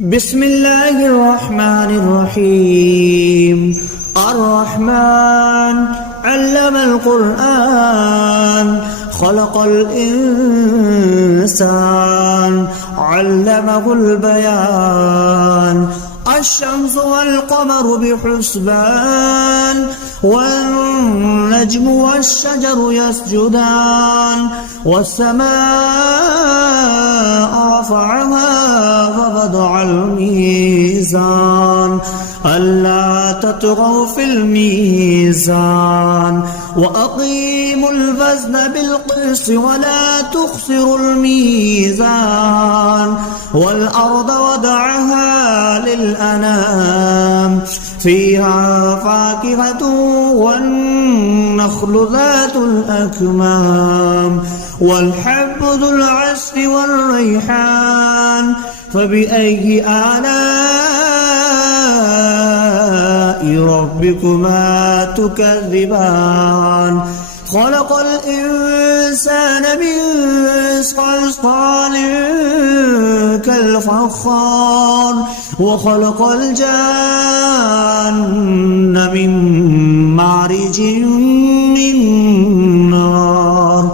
بسم الله الرحمن الرحيم. الرحمن علم القرآن خلق الإنسان علمه البيان. الشمس والقمر بحسبان والنجم والشجر يسجدان والسماء رفعها ووضع الميزان ألا تطغوا في الميزان وأقيموا الوزن بالقسط ولا تخسروا الميزان والأرض وضعها للأنام فيها فاكهة والنخل ذات الأكمام والحب ذو العصف والريحان. فبأي آلاء ربكما تكذبان؟ خلق الإنسان من صلصال كالفخار وخلق الجان من مارج من نار.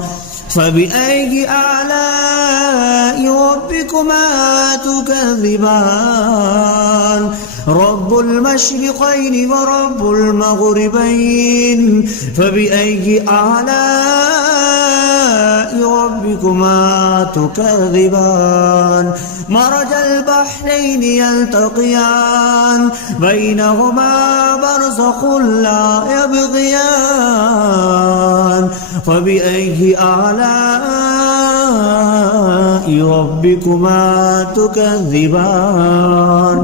فبأي آلاء ربكما تكذبان؟ رب المشرقين ورب المغربين. فبأي آلاء ربكما تكذبان؟ مرج البحرين يلتقيان بينهما برزخ لا يبغيان. فبأي آلاء ربكما تكذبان؟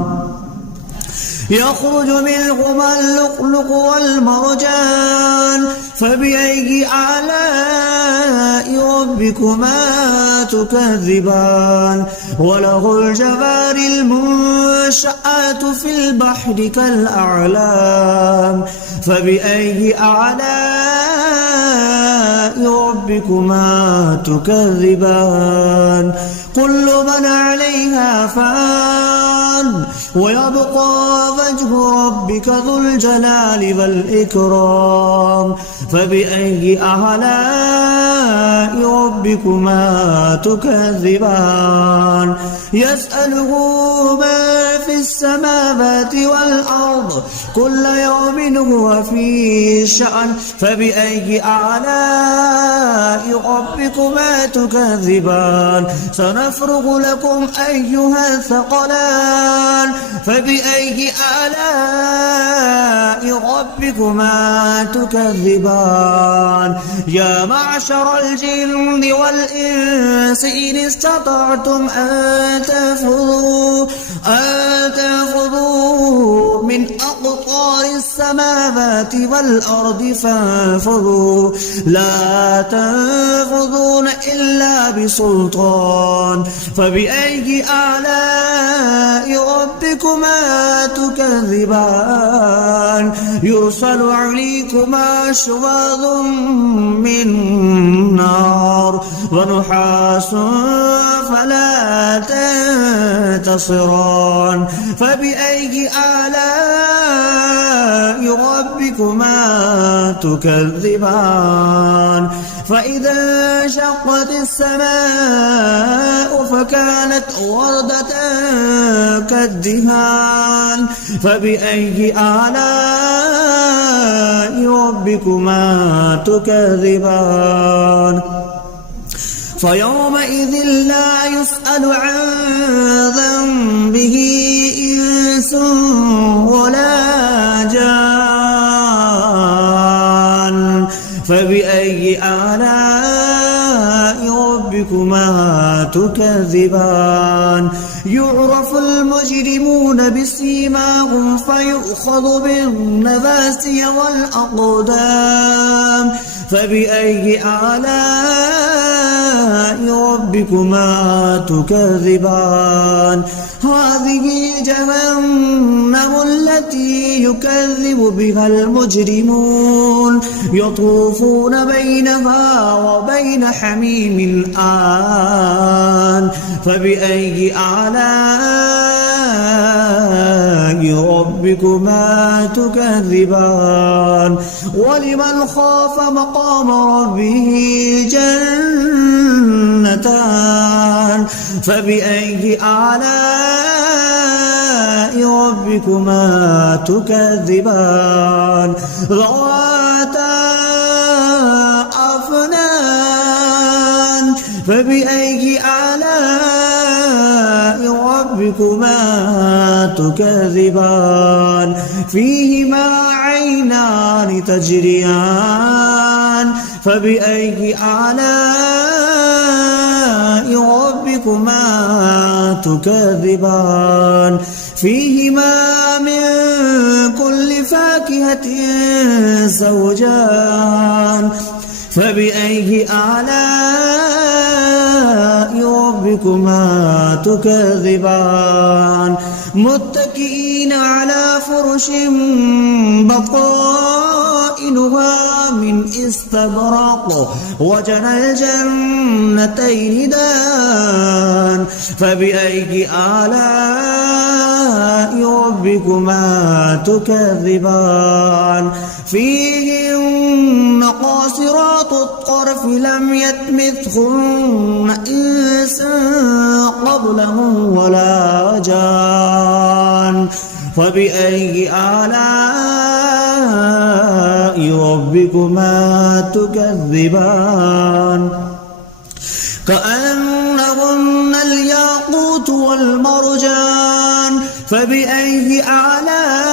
يخرج منهما اللؤلؤ والمرجان. فبأي آلاء ربكما تكذبان؟ وله الجوار المنشآت في البحر كالأعلام. فبأي آلاء ربكما تكذبان؟ كل من عليها فان ويبقى وجه ربك ذو الجلال والإكرام. فبأي آلاء ربكما تكذبان؟ يسأله ما في السماوات والأرض كل يوم هو في شأن. فبأي آلاء ربكما تكذبان؟ سنفرغ لكم أيها الثقلان. فبأي آلاء ربكما تكذبان؟ يا معشر الجن والإنس إن استطعتم أن تنفذوا من أقطار السماوات والأرض فانفذوا لا تنفذون إلا بسلطان. فبأي آلاء ربكما تكذبان؟ يرسل عليكما شواظ من نار ونحاس فلا تنتصران. فبأي آلاء ربكما تكذبان؟ فإذا انشقت السماء فكانت وردة كالدهان. فبأي آلاء ربكما تكذبان؟ فيومئذ لا يسأل عن ذنبه إنس ولا جان. فبأي آلاء ربكما تكذبان؟ يعرف المجرمون بسيماهم فيؤخذ بالنواسي والأقدام. فبأي آلاء ربكما تكذبان؟ هذه جهنم التي يكذب بها المجرمون يطوفون بينها وبين حميم آن. فبأي آلاء ربكما تكذبان ولمن خاف مقام ربه جنتان فبأي آلاء ربكما تكذبان ذواتا أفنان فبأي آلاء ربكما تكذبان فيهما عينان تجريان فبأي آلاء ربكما تكذبان فيهما من كل فاكهة زوجان فبأي آلاء ربكما تكذبان متكئين على فرش بطائنها من استبرق وجنى الجنتين دان فبأي آلاء ربكما تكذبان فيهن قاصرات الطرف لم يطمثهن إنس قبلهم ولا جان فبأي آلاء ربكما تكذبان كأنهن الياقوت والمرجان فبأي آلاء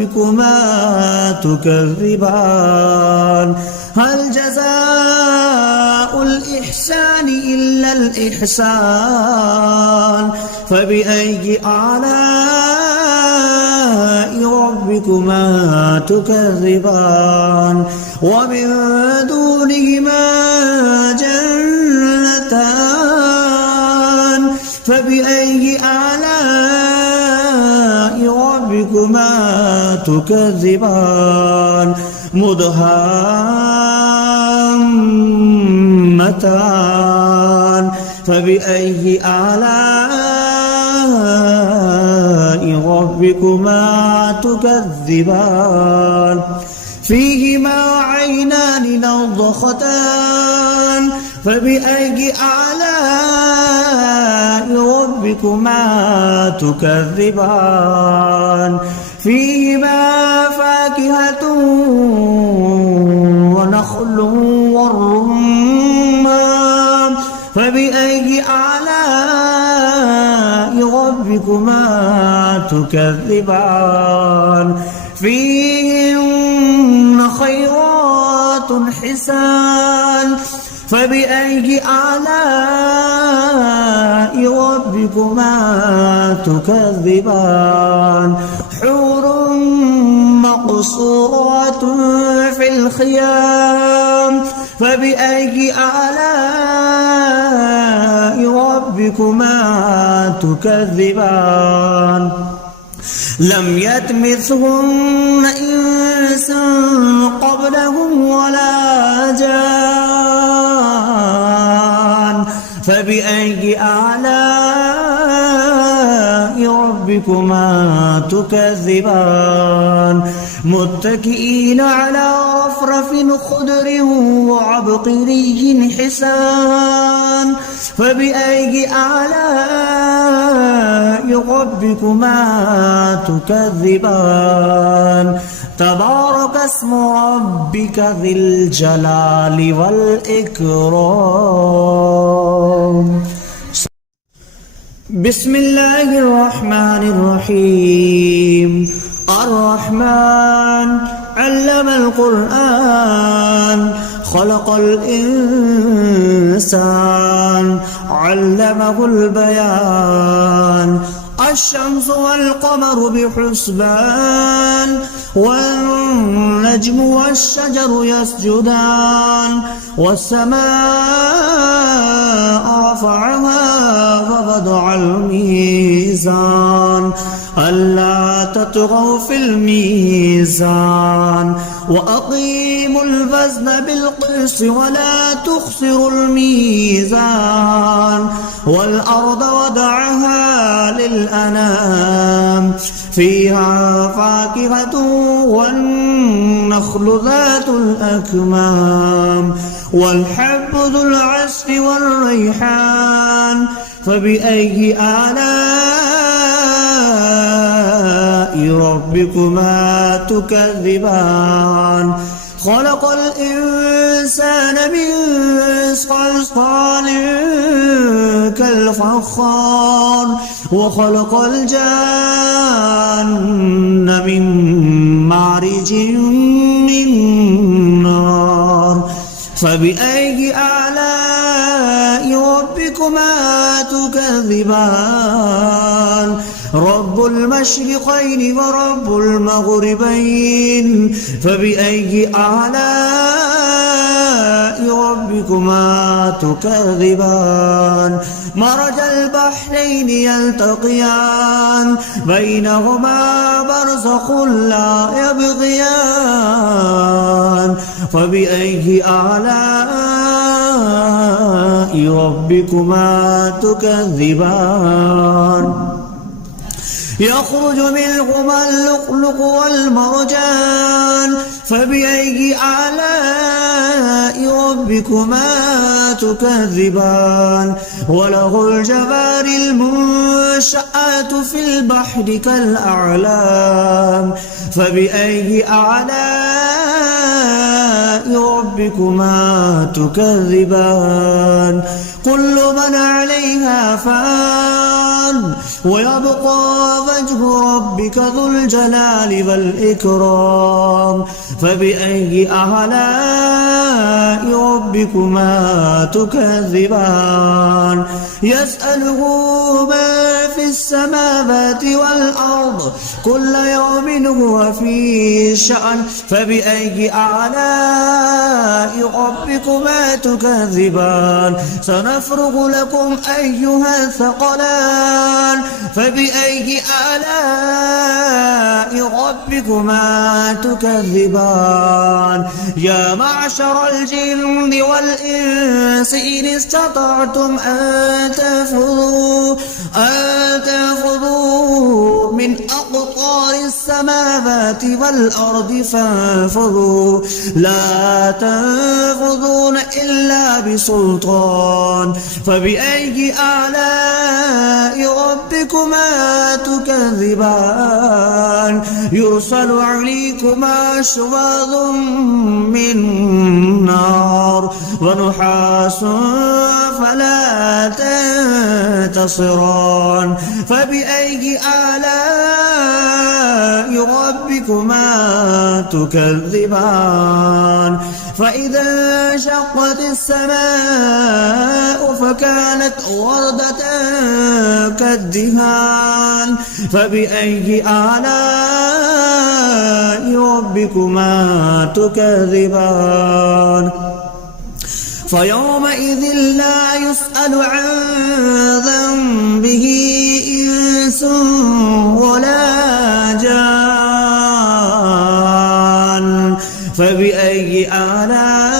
ربكما تكذبان هل جزاء الإحسان إلا الإحسان فبأي آلاء ربكما تكذبان ومن دونهما جنتان فبأي آلاء ربكما تكذبان مدهامتان فبأي آلاء ربكما تكذبان فيهما عينان نضختان فبأي آلاء ربكما تكذبان فيهما فاكهة ونخل والرمان فبأي آلاء ربكما تكذبان فيهن خيرات حسان فبأي آلاء ربكما تكذبان حور مقصورات في الخيام فبأي آلاء ربكما تكذبان لم يطمثهن إنس قبلهم ولا جان فبأي آلاء ربكما تكذبان متكئين على رفرف خضر وعبقري حسان فبأي آلاء ربكما تكذبان تبارك اسم ربك ذي الجلال والإكرام بسم الله الرحمن الرحيم الرحمن علم القرآن خلق الإنسان علمه البيان الشمس والقمر بحسبان والنجم والشجر يسجدان والسماء رفعها ووضع الميزان ألا تطغوا في الميزان وأقيموا الوزن بالقسط ولا تخسروا الميزان والأرض وضعها للأنام فيها فاكهة والنخل ذات الأكمام والحب ذو العصف والريحان فبأي آلاء ربكما تكذبان خلق الإنسان من صلصال كالفخار وخلق الجان من مارج من نار فبأي آلاء ربكما تكذبان رب المشرقين ورب المغربين فبأي آلاء ربكما تكذبان مرج البحرين يلتقيان بينهما برزخ لا يبغيان فبأي آلاء ربكما تكذبان يخرج منهما اللؤلؤ والمرجان فبأي آلاء ربكما تكذبان وله الجوار المنشآت في البحر كالأعلام فبأي آلاء ربكما تكذبان كل من عليها فان ويبقى وجه ربك ذو الجلال والإكرام فبأي آلاء ربكما تكذبان يسأله ما في السماوات والأرض كل يوم هو في شأن فبأي آلاء ربكما تكذبان سنفرغ لكم أيها الثقلان فبأي آلاء ربكما تكذبان يا معشر الجن والإنس إن استطعتم أن تنفذوا من أقطار السماوات والأرض فانفذوا لا تنفذون إلا بسلطان فبأي آلاء ربكما تكذبان يرسل عليكما شواظ من نار ونحاس فلا تنتصران فبأي آلاء ربكما تكذبان فإذا انشقت السماء فكانت وردة كالدهان فبأي آلاء ربكما تكذبان فيومئذ لا يسأل عن ذنبه إنس ولا جان فبأي آلاء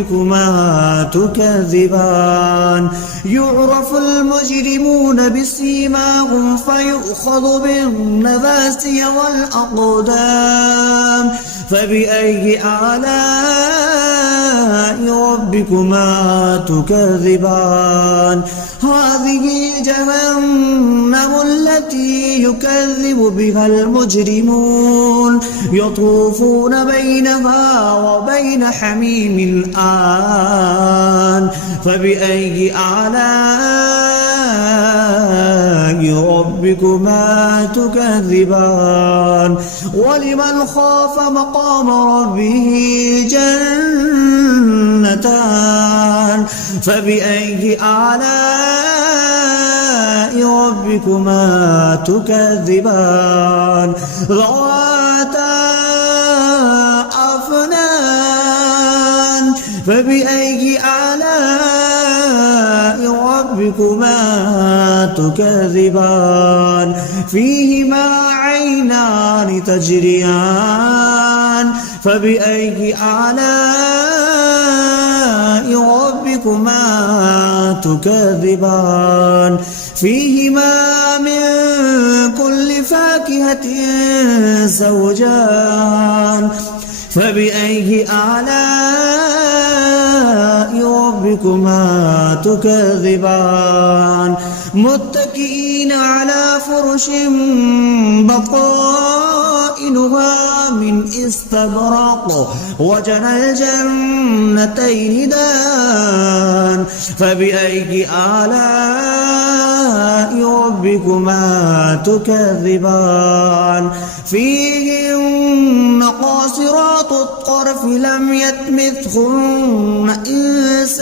ربكما تكذبان يعرف المجرمون بسيماهم فيؤخذ بالنواسي والأقدام فبأي آلاء ربكما تكذبان هذه جهنم التي يكذب بها المجرمون يطوفون بينها وبين حميم آن فبأي آلاء ربكما تكذبان ولمن خاف مقام ربه جنتان فبأي آلاء ربكما تكذبان ذواتا أفنان فبأي آلاء ربكما تكذبان فيهما عينان تجريان فبأي آلاء ربكما تكذبان فيهما من كل فاكهة زوجان فبأي آلاء ربكما تكذبان متكئين على فرش بطائنها من استبرق وجنى الجنتين دان فبأي آلاء ربكما تكذبان فيهن قاصرات الطرف لم يطمثهن إنس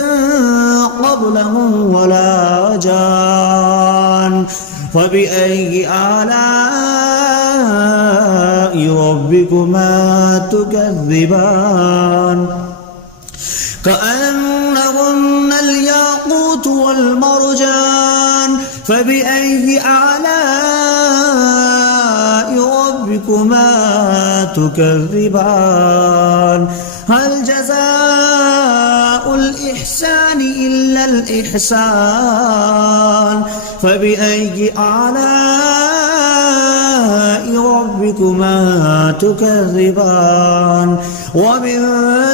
قبلهم ولا جان فبأي آلاء ربكما تكذبان كأنهن الياقوت والمرجان فبأي آلاء ربكما تكذبان هل جزاء الإحسان إلا الإحسان فبأي آلاء ربكما تكذبان ومن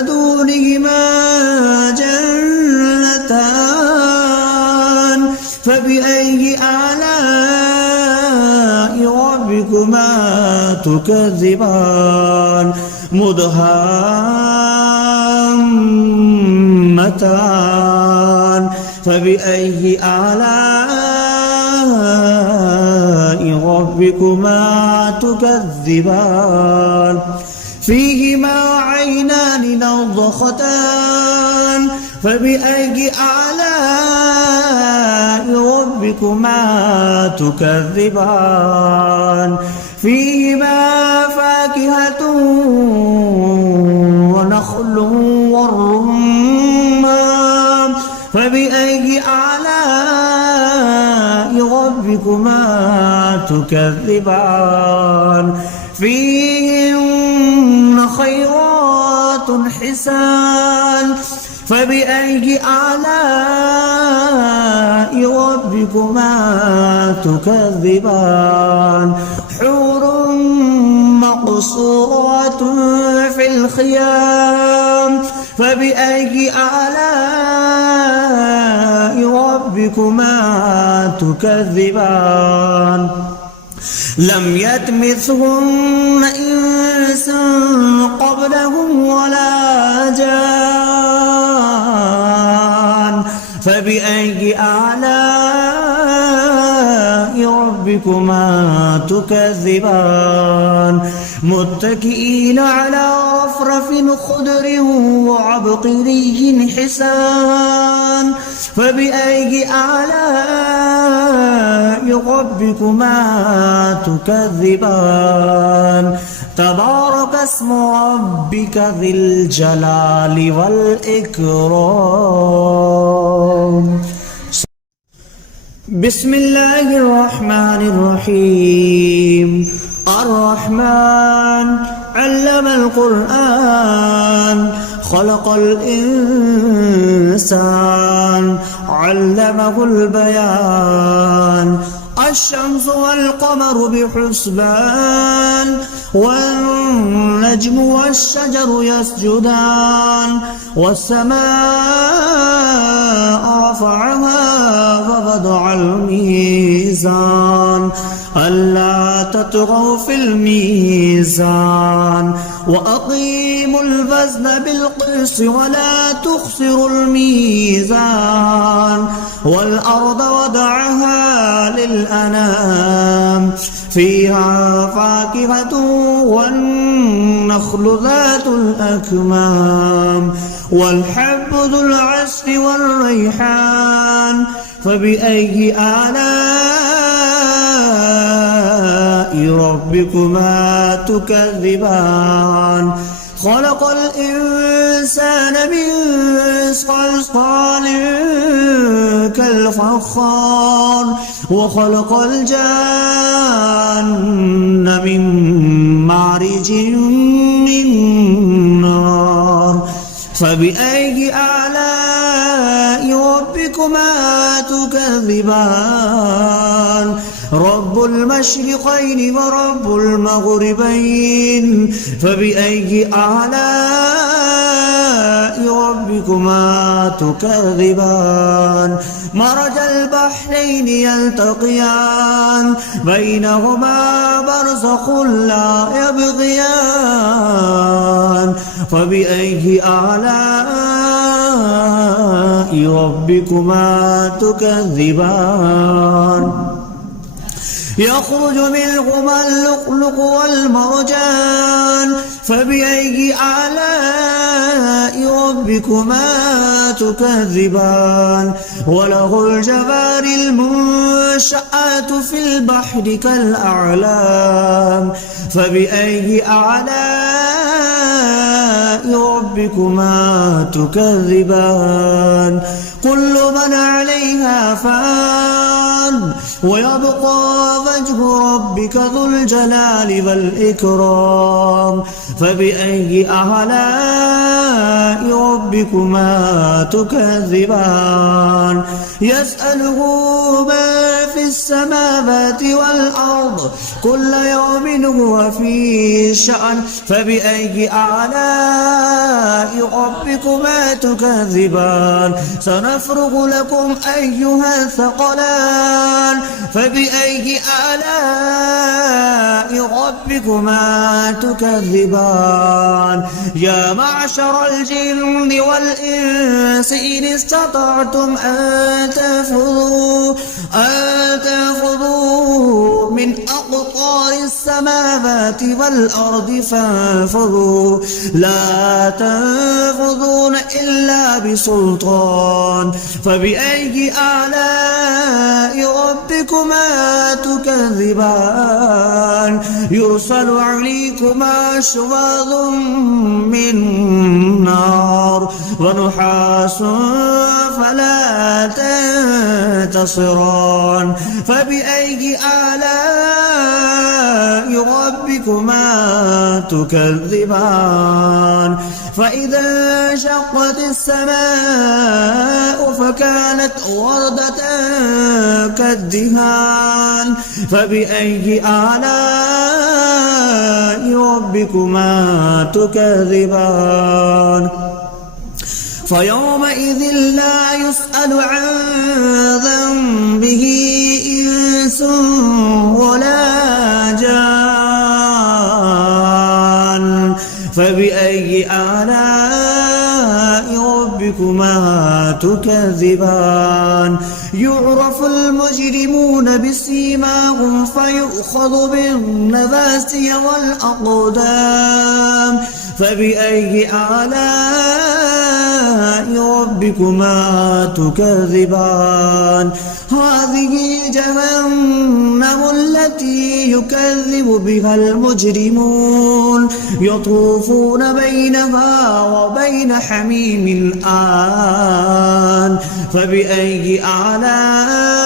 دونهما جنتان فبأي آلاء ربكما تكذبان مدهامتان فبأي آلاء ربكما تكذبان فيهما عينان نضختان فبأي آلاء ربكما تكذبان فيهما فاكهة ونخل والرمان فبأي آلاء ربكما تكذبان فيهن خيرات حسان فبأي آلاء ربكما تكذبان حور مقصورات في الخيام فبأي آلاء ربكما تكذبان لم يطمثهن إنس قبلهم ولا جان فبأي آلاء ربكما تكذبان متكئين على رفرف خضر وعبقري حسان فبأي آلاء ربكما تكذبان تبارك اسم ربك ذي الجلال والإكرام بسم الله الرحمن الرحيم الرحمن علم القرآن خلق الإنسان علمه البيان الشمس والقمر بحسبان والنجم والشجر يسجدان والسماء رفعها ووضع الميزان ألا تطغوا في الميزان وأقيموا الوزن بالقسط ولا تخسروا الميزان والأرض وضعها للأنام فيها فاكهة والنخل ذات الأكمام والحب ذو العصف والريحان فبأي آلاء ربكما تكذبان خلق الإنسان من صلصال كالفخار وخلق الجان من مارج من نار فبأي آلاء ربكما تكذبان رب المشرقين ورب المغربين فبأي آلاء ربكما تكذبان مرج البحرين يلتقيان بينهما برزخ لا يبغيان فبأي آلاء ربكما تكذبان يخرج منهما اللؤلؤ والمرجان فبأي آلاء ربكما تكذبان وله الجوار المنشآت في البحر كالأعلام فبأي آلاء ربكما تكذبان كل من عليها فان ويبقى وجه ربك ذو الجلال والإكرام فبأي آلاء ربكما تكذبان يسأله ما في السماوات والأرض كل يوم هو في شأن فبأي آلاء ربكما تكذبان سنفرغ لكم أيها الثقلان فبأي آلاء ربكما تكذبان يا معشر الجن والإنس إن استطعتم أن تنفذوا من أقطار السماوات والأرض فانفذوا لا تنفذون إلا بسلطان فبأي آلاء ربكما تكذبان يرسل عليكما شواظ من نار ونحاس فلا تنتصران فبأي آلاء ربكما تكذبان فإذا انشقت السماء فكانت وردة كالدهان فبأي آلاء ربكما تكذبان فيومئذ لا يسأل عن ذنبه إنس ولا جان فبأي آلاء ربكما تكذبان يعرف المجرمون بسيماهم فيؤخذ بالنواسي والأقدام فبأي آلاء ربكما تكذبان هذه جهنم التي يكذب بها المجرمون يطوفون بينها وبين حميم آن فبأي آلاء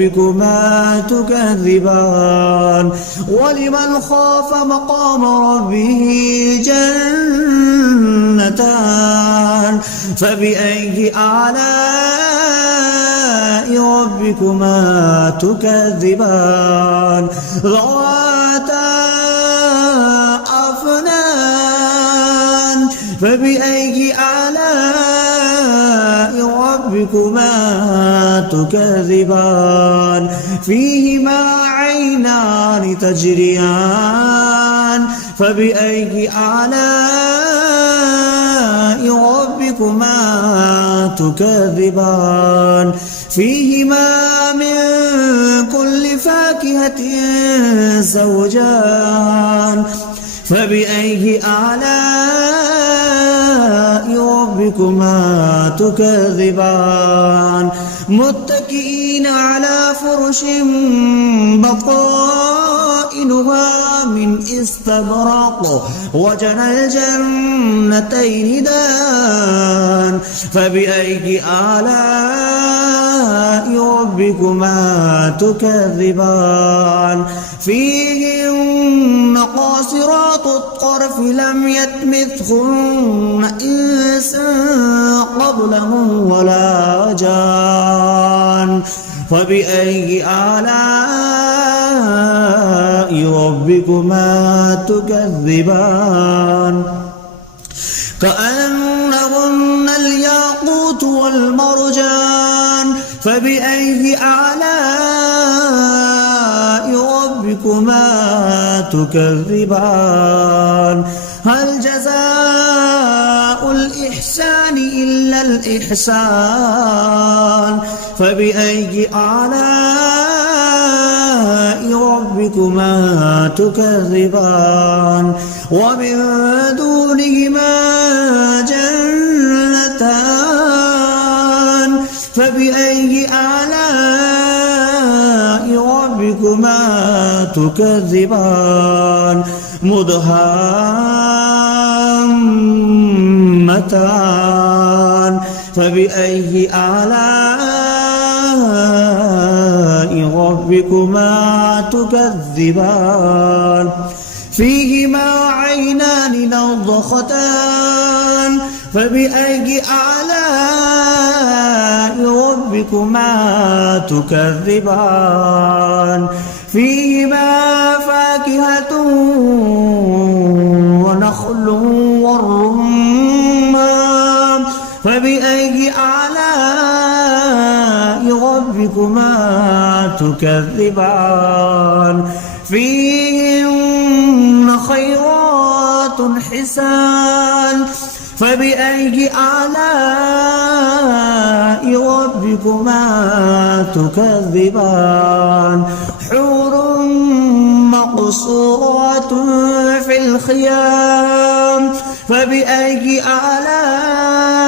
ربكما تكذبان ولمن خاف مقام ربه جنتان فبأي آلاء ربكما تكذبان ذواتا أفنان فبأي آلاء ربكما تكذبان فيهما عينان تجريان فبأي آلاء ربكما تكذبان فيهما من كل فاكهة زوجان فبأي آلاء ربكما ربكما تكذبان متكئين على فرش بطائنها من استبرق وجنى الجنتين دان فبأي آلاء ربكما تكذبان فيهن قاصرات الطرف لم يطمثهن إنس قبلهم ولا جان فبأي آلاء ربكما تكذبان كأنهن الياقوت والمرجان فبأي آلاء ربكما تكذبان هل جزاء الإحسان إلا الإحسان فبأي آلاء ربكما تكذبان ومن دونهما جنتان فبأي آلاء ربكما تكذبان مدهامتان فبأي آلاء ربكما تكذبان فيهما عينان نضختان فبأي آلاء ربكما تكذبان فيهما فاكهة ونخل والرمان فبأي آلاء ربكما تكذبان فيهن خيرات حسان فبأي آلاء ربكما تكذبان حور مقصورات في الخيام فبأي آلاء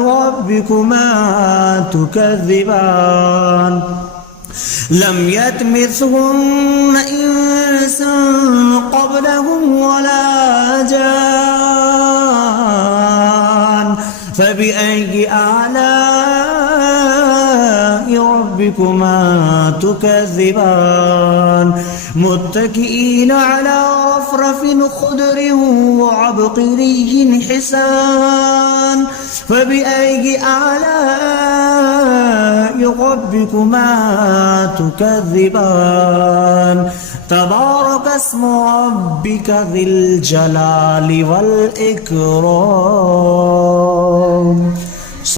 ربكما تكذبان لم يطمثهن إنس قبلهم ولا جان فبأي آلاء ربكما تكذبان متكئين على رفرف خضر وعبقري حسان فبأي آلاء ربكما تكذبان تبارك اسم ربك ذي الجلال والإكرام